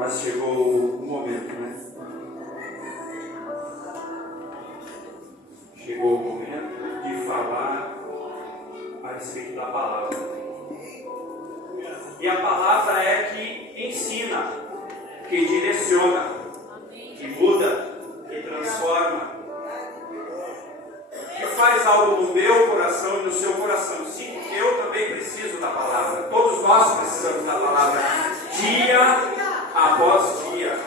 Mas chegou o momento, né? Chegou o momento de falar a respeito da palavra. E a palavra é que ensina, que direciona, que muda, que transforma, que faz algo no meu coração e no seu coração. Sim, porque eu também preciso da palavra. Todos nós precisamos da palavra, dia após dia.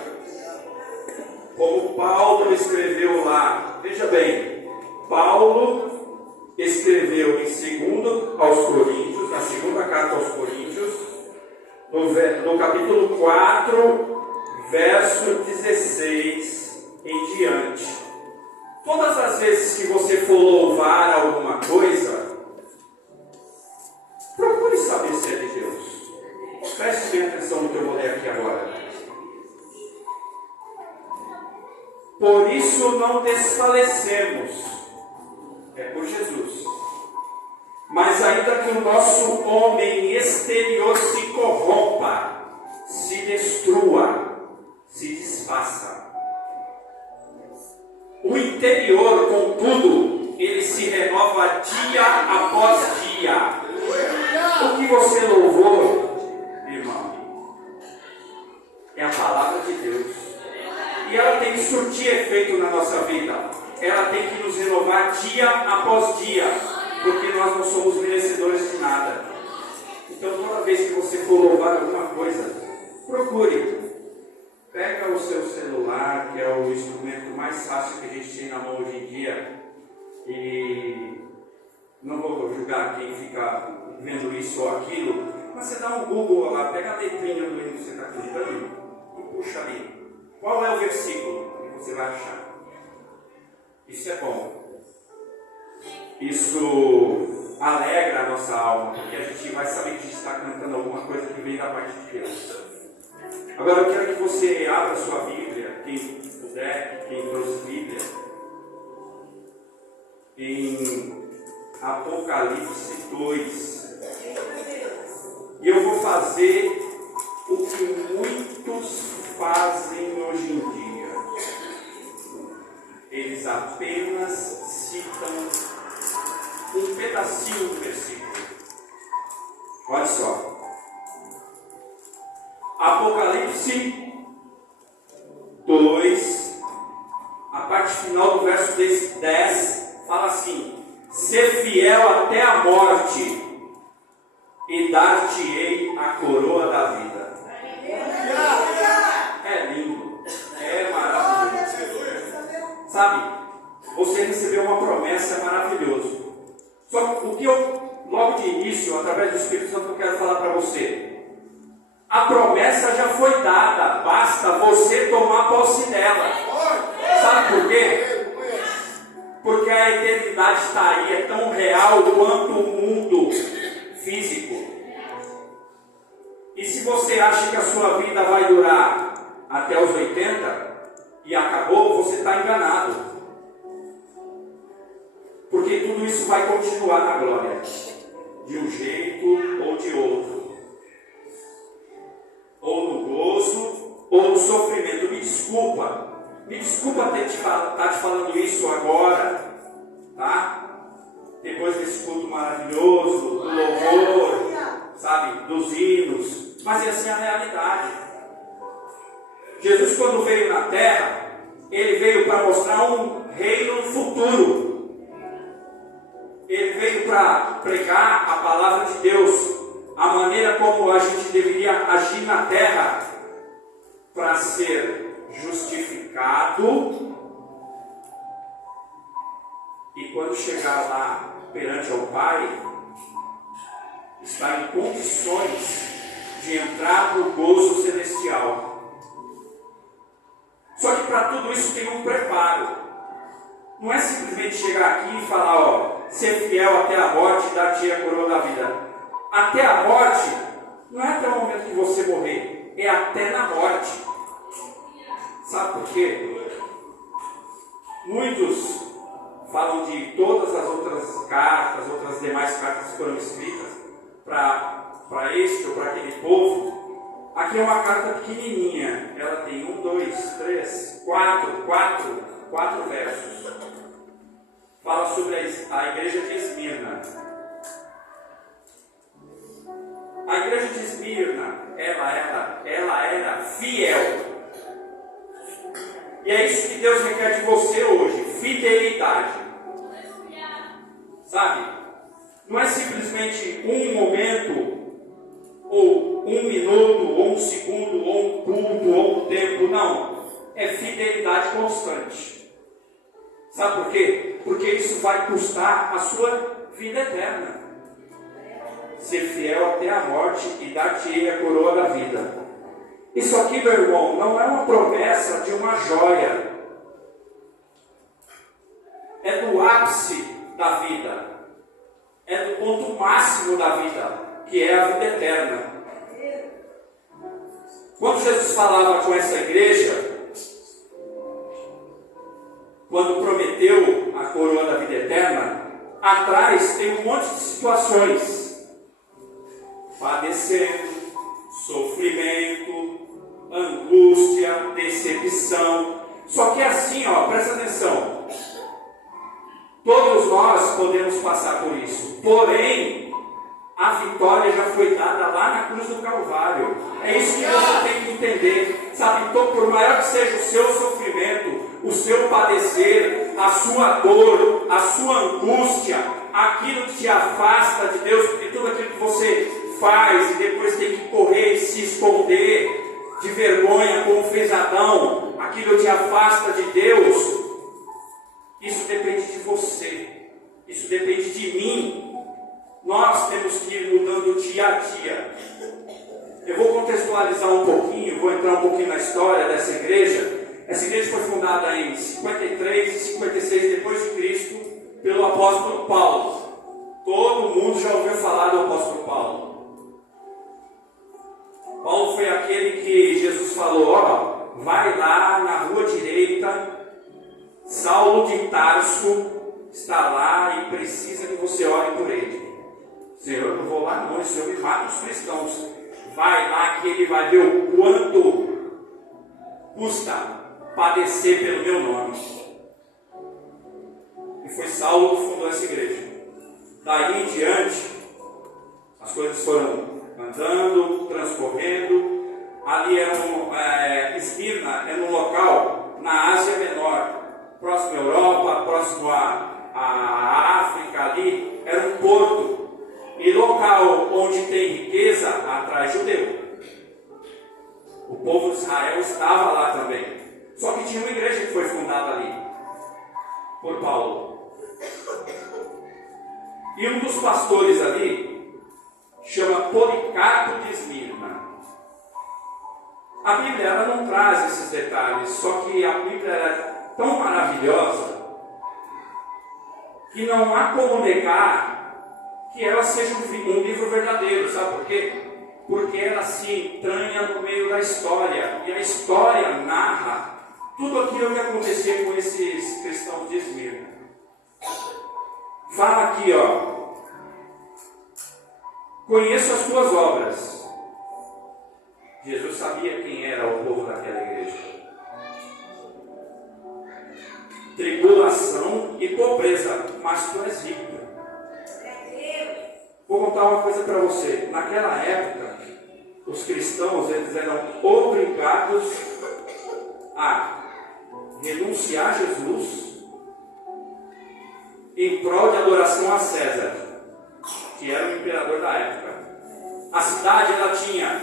Como Paulo escreveu lá, veja bem, Paulo escreveu em 2 aos Coríntios, na segunda carta aos Coríntios, no capítulo 4, verso 16 em diante. Todas as vezes que você for louvar alguma coisa, procure saber se é de Deus. Preste bem atenção no que eu vou ler aqui agora. Por isso não desfalecemos, é por Jesus. Mas ainda que o nosso homem exterior se corrompa, se destrua, se desfaça, o interior, contudo, ele se renova dia após dia. O que você louvou, irmão, é a palavra de Deus. E ela tem que surtir efeito na nossa vida. Ela tem que nos renovar dia após dia, porque nós não somos merecedores de nada. Então, toda vez que você for louvar alguma coisa, procure. Pega o seu celular, que é o instrumento mais fácil que a gente tem na mão hoje em dia, e não vou julgar quem fica vendo isso ou aquilo, mas você dá um Google lá, pega a letrinha do hino que você está cantando e puxa ali. Qual é o versículo que você vai achar? Isso é bom. Isso alegra a nossa alma, porque a gente vai saber que a gente está cantando alguma coisa que vem da parte de Deus. Agora eu quero que você abra sua Bíblia, quem puder, quem trouxe Bíblia, em Apocalipse 2. E eu vou fazer o que muitos fazem hoje em dia. Eles apenas citam um pedacinho do versículo. Olha só. Apocalipse 2, a parte final do verso 10, fala assim: ser fiel até a morte, e dar-te-ei a coroa da vida. É lindo, é maravilhoso. Sabe, você recebeu uma promessa maravilhosa. Só que o que eu, logo de início, através do Espírito Santo, eu quero falar para você: a promessa já foi dada, basta você tomar posse dela. Sabe por quê? Porque a eternidade está aí, é tão real quanto o mundo físico. E se você acha que a sua vida vai durar até os 80 e acabou, você está enganado. Porque tudo isso vai continuar na glória, de um jeito ou de outro. Ou no gozo, ou no sofrimento. Me desculpa estar te falando isso agora, tá? Depois desse culto maravilhoso, do louvor, sabe, dos hinos, mas essa é a realidade. Jesus, quando veio na terra, ele veio para mostrar um reino futuro. Ele veio para pregar a palavra de Deus, a maneira como a gente deveria agir na terra, para ser justificado, e quando chegar lá perante ao Pai, está em condições de entrar no gozo celestial. Só que para tudo isso tem um preparo. Não é simplesmente chegar aqui e falar, ó, ser fiel até a morte e dar-te a coroa da vida. Até a morte não é até o momento que você morrer, é até na morte. Sabe por quê? Muitos falam de todas as outras cartas, outras demais cartas que foram escritas para este ou para aquele povo. Aqui Aqui é uma carta pequenininha. Ela tem 1, 2, 3, 4 versos. Fala sobre a igreja de Esmirna. A igreja de Esmirna, ela era fiel. E é isso que Deus requer de você hoje, fidelidade. Sabe? Não é simplesmente um momento, ou um minuto, ou um segundo, ou um culto, ou um tempo. Não. É fidelidade constante. Sabe por quê? Porque isso vai custar a sua vida eterna. Ser fiel até a morte e dar-te a coroa da vida. Isso aqui, meu irmão, não é uma promessa de uma joia. É do ápice da vida. É do ponto máximo da vida, que é a vida eterna. Quando Jesus falava com essa igreja, quando prometeu a coroa da vida eterna, atrás tem um monte de situações. Padecendo, sofrimento, angústia, decepção. Só que é assim, presta atenção. Todos nós podemos passar por isso. Porém, a vitória já foi dada lá na cruz do Calvário. É isso que você tem que entender. Sabe, então, por maior que seja o seu sofrimento, o seu padecer, a sua dor, a sua angústia, aquilo que te afasta de Deus, porque tudo aquilo que você faz e depois tem que correr e se esconder de vergonha, como fez Adão, aquilo te afasta de Deus. Isso depende de você, isso depende de mim. Nós temos que ir mudando dia a dia. Eu vou contextualizar um pouquinho, vou entrar um pouquinho na história dessa igreja. Essa igreja foi fundada em 53 e 56 depois de Cristo pelo apóstolo Paulo. Todo mundo já ouviu falar do apóstolo Paulo. Paulo foi aquele que Jesus falou, vai lá na rua direita, Saulo de Tarso está lá e precisa que você ore por ele. Senhor, eu não vou lá não, o Senhor me mata os cristãos. Vai lá que ele vai ver o quanto custa padecer pelo meu nome. E foi Saulo que fundou essa igreja. Daí em diante, as coisas foram andando, transcorrendo. Ali Esmirna era um local na Ásia Menor, próximo à Europa, próximo à África. Ali era um porto. E local onde tem riqueza, atrai judeu. O povo de Israel estava lá também. Só que tinha uma igreja que foi fundada ali por Paulo. E um dos pastores ali chama Policarpo de Esmirna. A Bíblia ela não traz esses detalhes, só que a Bíblia é tão maravilhosa que não há como negar que ela seja um livro verdadeiro. Sabe por quê? Porque ela se entranha no meio da história, e a história narra tudo aquilo que acontecia com esses cristãos de Esmirna. Fala aqui, conheço as tuas obras. Jesus sabia quem era o povo daquela igreja. Tribulação e pobreza, mas tu és rico. Vou contar uma coisa para você. Naquela época, os cristãos eles eram obrigados a renunciar a Jesus em prol de adoração a César, que era o imperador da época. A cidade ela tinha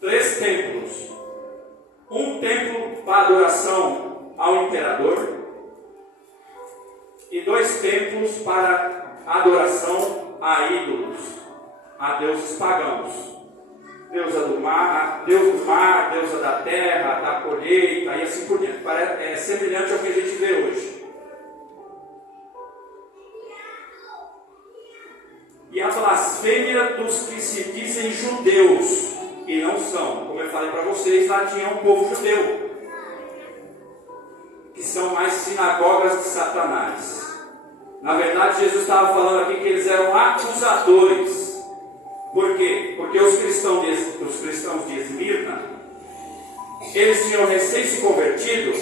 3 templos. Um templo para adoração ao imperador e 2 templos para adoração a ídolos, a deuses pagãos. Deusa do mar, deusa da terra, da colheita e assim por diante. É semelhante ao que a gente vê hoje. E a blasfêmia dos que se dizem judeus e não são. Como eu falei para vocês, lá tinha um povo judeu, que são mais sinagogas de Satanás. Na verdade, Jesus estava falando aqui que eles eram acusadores. Por quê? Porque os cristãos de Esmirna Eles tinham recém se convertido,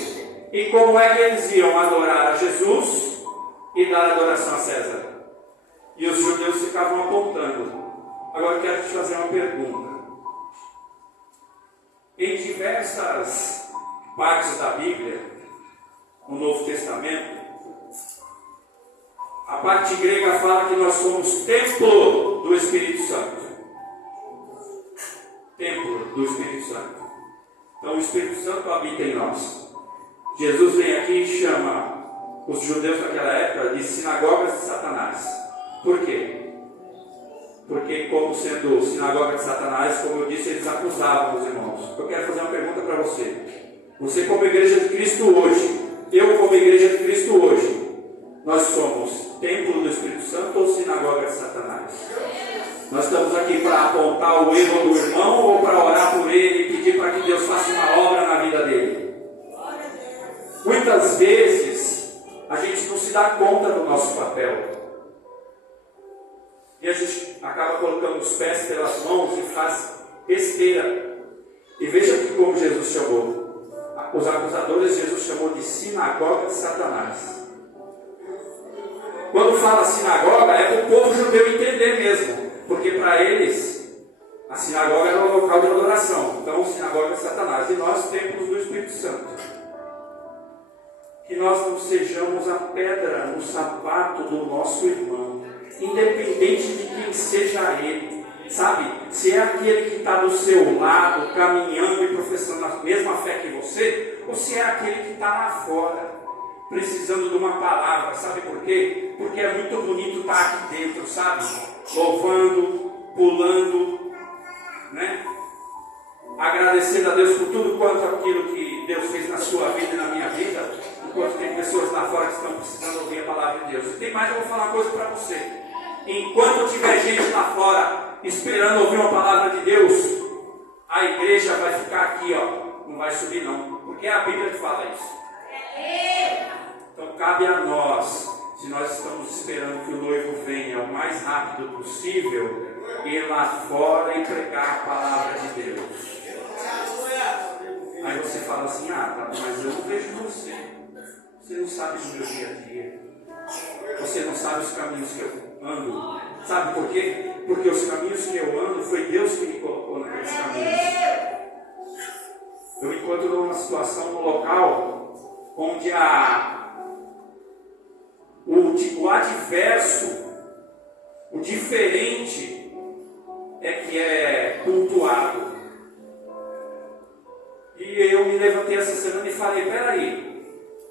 e como é que eles iam adorar a Jesus e dar adoração a César? E os judeus ficavam apontando. Agora eu quero te fazer uma pergunta. Em diversas partes da Bíblia, no Novo Testamento, a parte grega fala que nós somos templo do Espírito Santo. Templo do Espírito Santo. Então o Espírito Santo habita em nós. Jesus vem aqui e chama os judeus daquela época de sinagogas de Satanás. Por quê? Porque, como sendo sinagoga de Satanás, como eu disse, eles acusavam os irmãos. Eu quero fazer uma pergunta para você. Você, como igreja de Cristo hoje, eu, como igreja de Cristo hoje, nós somos templo do Espírito Santo ou sinagoga de Satanás? Nós estamos aqui para apontar o erro do irmão ou para orar por ele e pedir para que Deus faça uma obra na vida dele? Muitas vezes, a gente não se dá conta do nosso papel. E a gente acaba colocando os pés pelas mãos e faz besteira. E veja que como Jesus chamou. Os acusadores, Jesus chamou de sinagoga de Satanás. Quando fala sinagoga, é para o povo judeu entender mesmo. Porque para eles, a sinagoga era o local de adoração. Então, sinagoga de Satanás. E nós, templos do Espírito Santo. Que nós não sejamos a pedra no sapato do nosso irmão. Independente de quem seja ele, sabe? Se é aquele que está do seu lado, caminhando e professando a mesma fé que você, ou se é aquele que está lá fora, precisando de uma palavra, sabe por quê? Porque é muito bonito estar aqui dentro, sabe? Louvando, pulando, né? Agradecendo a Deus por tudo quanto aquilo que Deus fez na sua vida e na minha vida, enquanto tem pessoas lá fora que estão precisando ouvir a palavra de Deus. E tem mais, eu vou falar uma coisa para você. Enquanto tiver gente lá fora esperando ouvir uma palavra de Deus, a igreja vai ficar aqui, ó, não vai subir não, porque é a Bíblia que fala isso. Então cabe a nós, se nós estamos esperando que o noivo venha o mais rápido possível, ir lá fora e pregar a palavra de Deus. Aí você fala assim, tá, mas eu não vejo você. Você não sabe do meu dia a dia. Você não sabe os caminhos que eu ando. Sabe por quê? Porque os caminhos que eu ando, foi Deus que me colocou naqueles caminhos. Eu me encontro numa situação, num local, onde o adverso, o diferente, é que é cultuado. E eu me levantei essa semana e falei, peraí,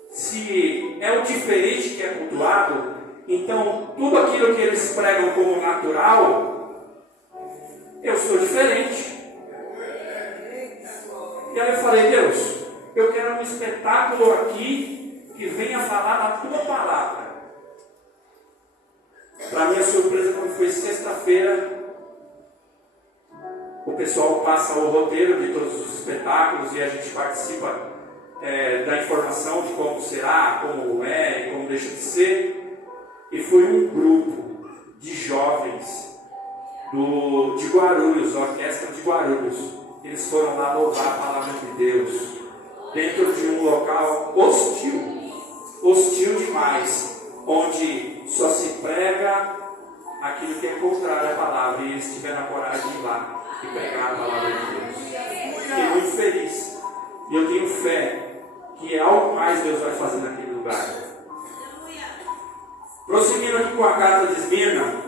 se é o diferente que é cultuado, então tudo aquilo que eles pregam como natural, eu sou diferente. E aí eu falei, Deus, eu quero um espetáculo aqui que venha falar da tua palavra. Para minha surpresa, quando foi sexta-feira, o pessoal passa o roteiro de todos os espetáculos e a gente participa da informação de como será, como é e como deixa de ser. E foi um grupo de jovens de Guarulhos, a orquestra de Guarulhos. Eles foram lá louvar a palavra de Deus dentro de um local hostil demais, onde só se prega aquilo que é contrário à palavra, e eles tiveram a coragem de ir lá e pregar a palavra de Deus. Fiquei muito feliz. E eu tenho fé que algo mais Deus vai fazer naquele lugar. Prosseguindo aqui com a carta de Esmirna,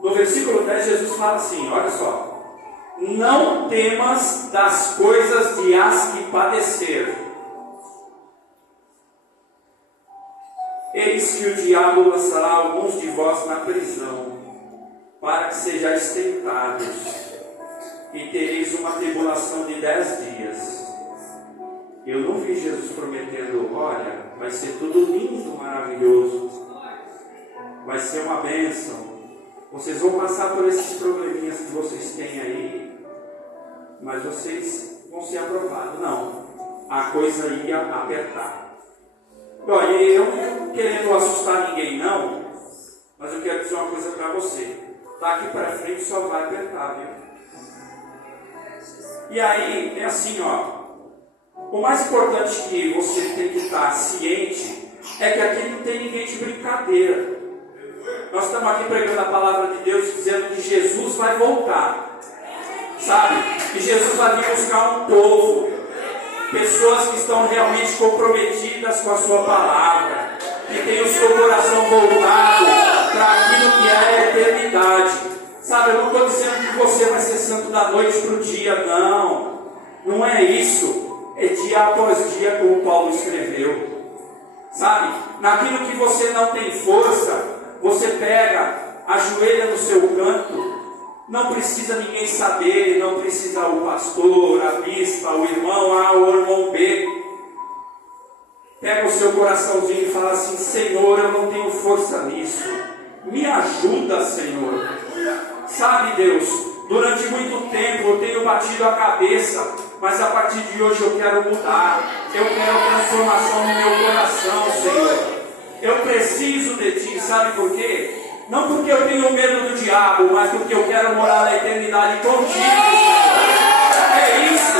no versículo 10, Jesus fala assim, olha só: não temas das coisas de as que padecer. Eis que o diabo lançará alguns de vós na prisão, para que sejais tentados, e tereis uma tribulação de 10 dias. Eu não vi Jesus prometendo, olha, vai ser tudo lindo, maravilhoso, vai ser uma bênção, vocês vão passar por esses probleminhas que vocês têm aí, mas vocês vão ser aprovados. Não, a coisa ia apertar. Olha, eu não estou querendo assustar ninguém não, mas eu quero dizer uma coisa para você: daqui para frente só vai apertar, viu? E aí, é assim, ó. O mais importante que você tem que estar ciente é que aqui não tem ninguém de brincadeira. Nós estamos aqui pregando a palavra de Deus, dizendo que Jesus vai voltar. Sabe? Que Jesus vai vir buscar um povo. Pessoas que estão realmente comprometidas com a sua palavra. Que tem o seu coração voltado para aquilo que é a eternidade. Sabe, eu não estou dizendo que você vai ser santo da noite para o dia, não. Não é isso. É dia após dia, como Paulo escreveu. Sabe, naquilo que você não tem força, você pega, ajoelha no seu canto. Não precisa ninguém saber, não precisa o pastor, a bispa, o irmão A ou o irmão B. Pega o seu coraçãozinho e fala assim: Senhor, eu não tenho força nisso. Me ajuda, Senhor. Sabe, Deus, durante muito tempo eu tenho batido a cabeça, mas a partir de hoje eu quero mudar. Eu quero transformação no meu coração, Senhor. Eu preciso de Ti, sabe por quê? Não porque eu tenho medo do diabo, mas porque eu quero morar na eternidade contigo, Senhor. É isso.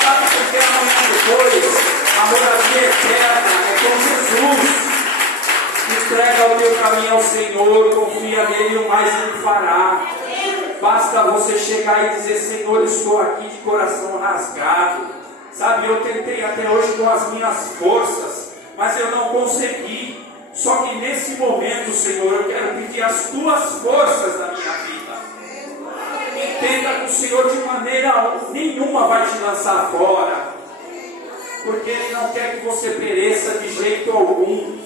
Sabe por que amanhã depois a moradia eterna é com Jesus. Entrega o teu caminho ao Senhor, confia nele e o mais ele fará. Basta você chegar e dizer: Senhor, estou aqui de coração rasgado. Sabe, eu tentei até hoje com as minhas forças, mas eu não consegui. Só que nesse momento, Senhor, eu quero pedir as tuas forças na minha vida. Entenda que o Senhor de maneira nenhuma vai te lançar fora, porque Ele não quer que você pereça de jeito algum.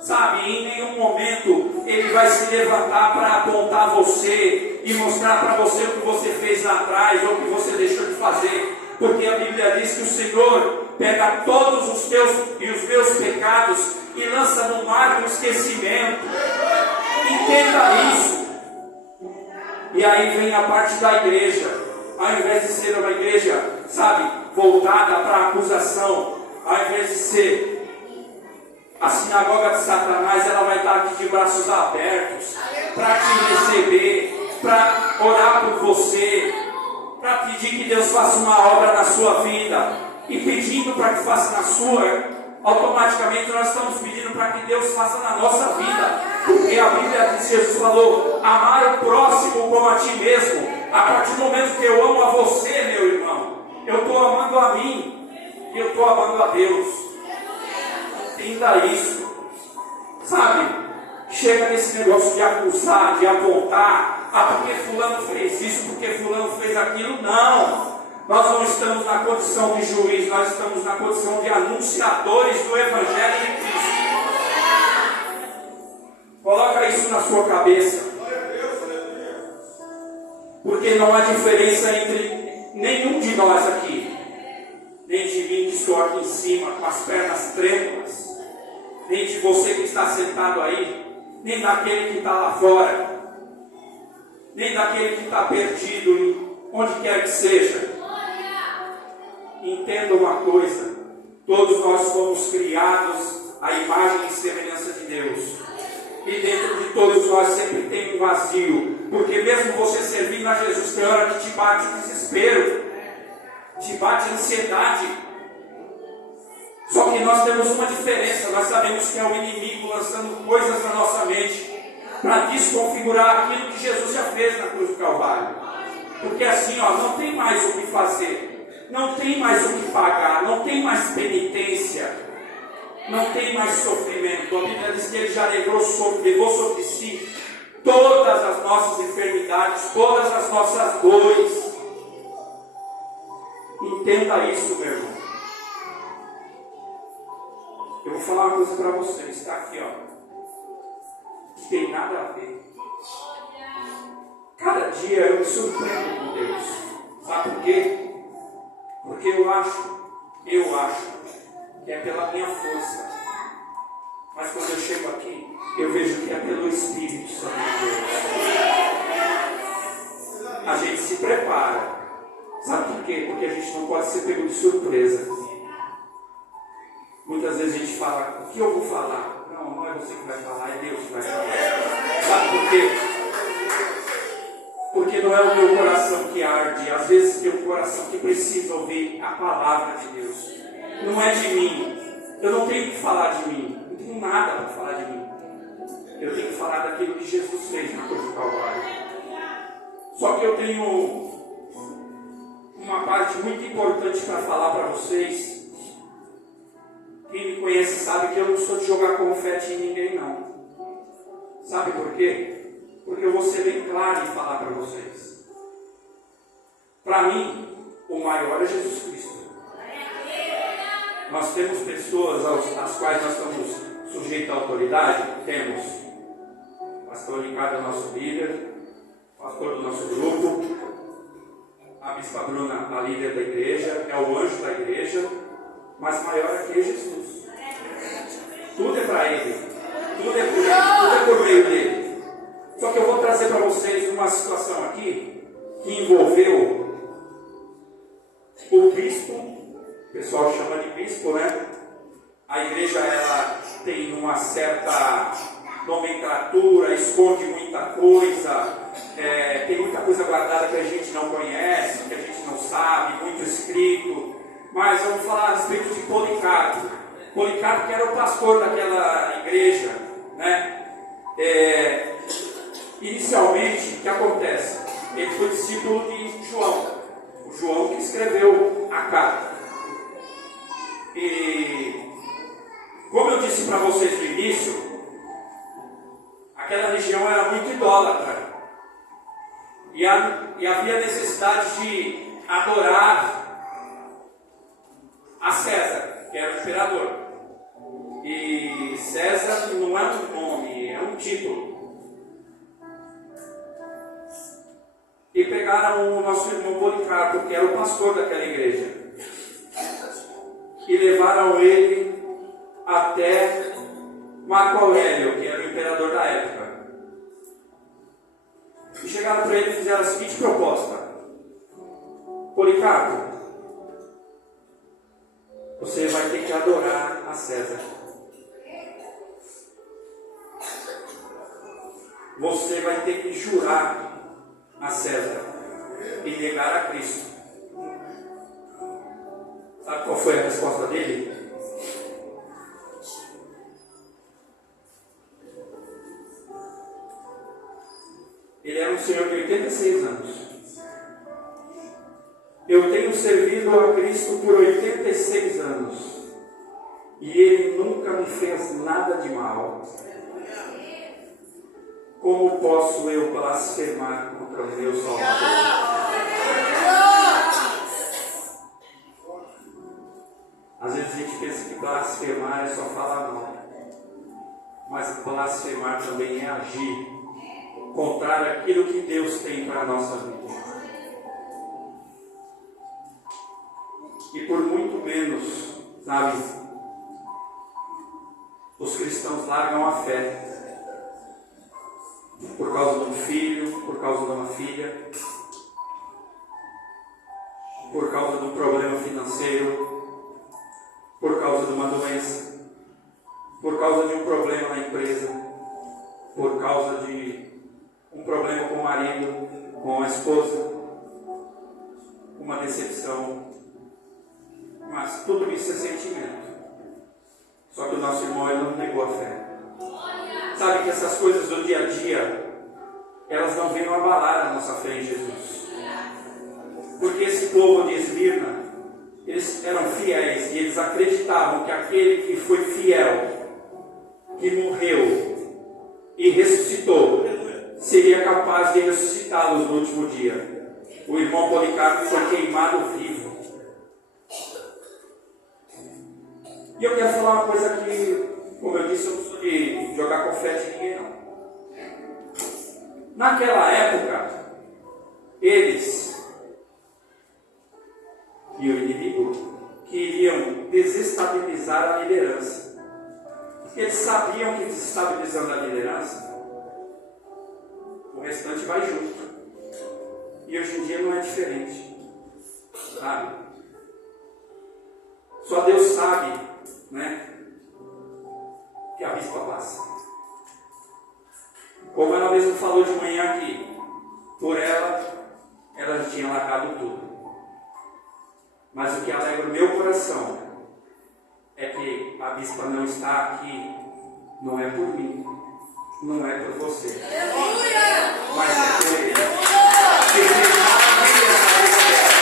Sabe, em nenhum momento Ele vai se levantar para apontar você e mostrar para você o que você fez lá atrás ou o que você deixou de fazer. Porque a Bíblia diz que o Senhor pega todos os teus e os meus pecados e lança no mar do esquecimento. Entenda isso. E aí vem a parte da igreja. Ao invés de ser uma igreja, sabe, voltada para a acusação, ao invés de ser a sinagoga de Satanás, ela vai estar aqui de braços abertos para te receber, para orar por você, para pedir que Deus faça uma obra na sua vida. E pedindo para que faça na sua, automaticamente nós estamos pedindo para que Deus faça na nossa vida. Porque a Bíblia diz, Jesus falou: amar o próximo como a ti mesmo. A partir do momento que eu amo a você, meu irmão, eu estou amando a mim e eu estou amando a Deus. Entenda isso, sabe? Chega nesse negócio de acusar, de apontar: ah, porque fulano fez isso, porque fulano fez aquilo. Não, nós não estamos na condição de juiz, nós estamos na condição de anunciadores do Evangelho de Cristo. Coloca isso na sua cabeça, porque não há diferença entre nenhum de nós aqui, nem de mim que estou aqui em cima com as pernas trêmulas, nem de você que está sentado aí, nem daquele que está lá fora, nem daquele que está perdido, onde quer que seja. Entenda uma coisa: todos nós fomos criados à imagem e semelhança de Deus, e dentro de todos nós sempre tem um vazio, porque mesmo você servindo a Jesus, tem hora que te bate o desespero, te bate a ansiedade. Só que nós temos uma diferença: nós sabemos que é o inimigo lançando coisas na nossa mente para desconfigurar aquilo que Jesus já fez na cruz do Calvário. Porque assim, ó, não tem mais o que fazer, não tem mais o que pagar, não tem mais penitência, não tem mais sofrimento. A Bíblia diz que Ele já levou sobre si todas as nossas enfermidades, todas as nossas dores. Entenda isso, meu irmão. Eu vou falar uma coisa para vocês, está aqui, ó. Não tem nada a ver. Cada dia eu me surpreendo com Deus. Sabe por quê? Porque eu acho que é pela minha força. Mas quando eu chego aqui, eu vejo que é pelo Espírito Santo de Deus. A gente se prepara. Sabe por quê? Porque a gente não pode ser pego de surpresa. Muitas vezes a gente fala: o que eu vou falar? Não é você que vai falar, é Deus que vai falar. Sabe por quê? Porque não é o meu coração que arde, às vezes tem um coração que precisa ouvir a palavra de Deus. Não é de mim. Eu não tenho que falar de mim. Não tenho nada para falar de mim. Eu tenho que falar daquilo que Jesus fez na cruz do Calvário. Só que eu tenho uma parte muito importante para falar para vocês. Quem me conhece sabe que eu não sou de jogar confete em ninguém, não. Sabe por quê? Porque eu vou ser bem claro em falar para vocês. Para mim, o maior é Jesus Cristo. Nós temos pessoas às quais nós estamos sujeitos à autoridade. Temos o pastor Ricardo, nosso líder, o pastor do nosso grupo, a bispa Bruna, a líder da igreja, é o anjo da igreja, mas maior aqui é Jesus. Tudo é para Ele, tudo é por Ele, tudo é por meio dele. Só que eu vou trazer para vocês uma situação aqui que envolveu o bispo, o pessoal chama de bispo, né? A igreja, ela tem uma certa nomenclatura, esconde muita coisa, tem muita coisa guardada que a gente não conhece, que a gente não sabe, muito escrito. Mas vamos falar a respeito de Policarpo. Policarpo, que era o pastor daquela igreja, né? Inicialmente, o que acontece? Ele foi discípulo de João, o João que escreveu a carta. E como eu disse para vocês no início, aquela região era muito idólatra e havia necessidade de adorar a César, que era o imperador. E César não é um nome, é um título. E pegaram o nosso irmão Policarpo, que era o pastor daquela igreja, e levaram ele até Marco Aurélio, que era o imperador da época. E chegaram para ele e fizeram a seguinte proposta: Policarpo, você vai ter que adorar a César. Você vai ter que jurar a César e negar a Cristo. Sabe qual foi a resposta dele? Ele era um senhor de 86 anos. Eu tenho servido a Cristo por 86 anos. E Ele nunca me fez nada de mal. Como posso eu blasfemar contra o meu Salvador? Às vezes a gente pensa que blasfemar é só falar mal. Mas blasfemar também é agir contrário àquilo que Deus tem para a nossa vida. E por muito menos, sabe, os cristãos largam a fé por causa de um filho, por causa de uma filha, por causa de um problema financeiro, por causa de uma doença, por causa de um problema na empresa, por causa de um problema com o marido, com a esposa, uma decepção. Mas tudo isso é sentimento. Só que o nosso irmão, ele não negou a fé. Sabe que essas coisas do dia a dia, elas não venham abalar a nossa fé em Jesus. Porque esse povo de Esmirna, eles eram fiéis e eles acreditavam que aquele que foi fiel, que morreu e ressuscitou, seria capaz de ressuscitá-los no último dia. O irmão Policarpo foi queimado vivo. E eu quero falar uma coisa que, como eu disse, eu não sou de jogar confete em ninguém, não. Naquela época, eles e o inimigo queriam desestabilizar a liderança. Porque eles sabiam que desestabilizando a liderança, o restante vai junto. E hoje em dia não é diferente. Sabe? Só Deus sabe, né, que a bispa passa. Como ela mesma falou de manhã aqui, por ela tinha largado tudo. Mas o que alegra o meu coração é que a bispa não está aqui, não é por mim, não é por você, mas é por ele. Que fez maravilhas na vida dela.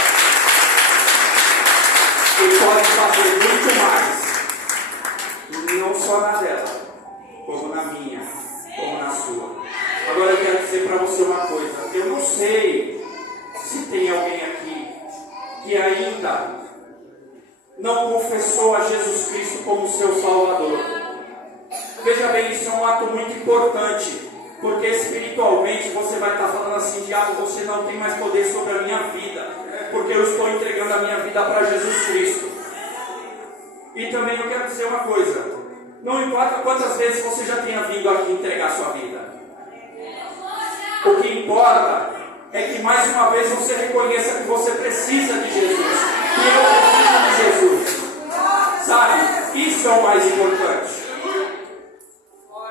E pode fazer muito mais, não só na dela, como na minha, como na sua. Agora eu quero dizer para você uma coisa. Eu não sei se tem alguém aqui que ainda não confessou a Jesus Cristo como seu Salvador. Veja bem, isso é um ato muito importante, porque espiritualmente você vai estar falando assim: diabo, você não tem mais poder sobre a minha vida, porque eu estou entregando a minha vida para Jesus Cristo. E também eu quero dizer uma coisa: não importa quantas vezes você já tenha vindo aqui entregar sua vida, o que importa é que mais uma vez você reconheça que você precisa de Jesus, que eu preciso de Jesus, sabe? Isso é o mais importante.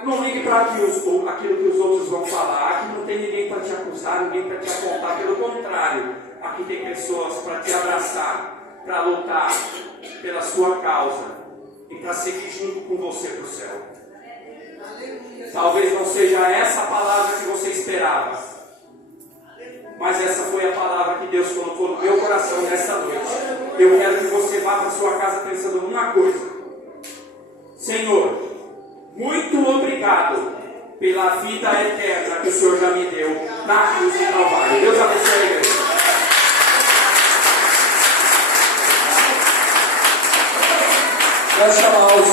Não ligue para aquilo que os outros vão falar. Aqui não tem ninguém para te acusar, ninguém para te apontar. Pelo contrário, aqui tem pessoas para te abraçar, para lutar pela sua causa e para seguir junto com você para o céu. Talvez não seja essa a palavra que você esperava, mas essa foi a palavra que Deus colocou no meu coração nessa noite. Eu quero que você vá para sua casa pensando numa coisa: Senhor, muito obrigado pela vida eterna que o Senhor já me deu na cruz do Calvário. Deus abençoe a igreja. Quero chamar os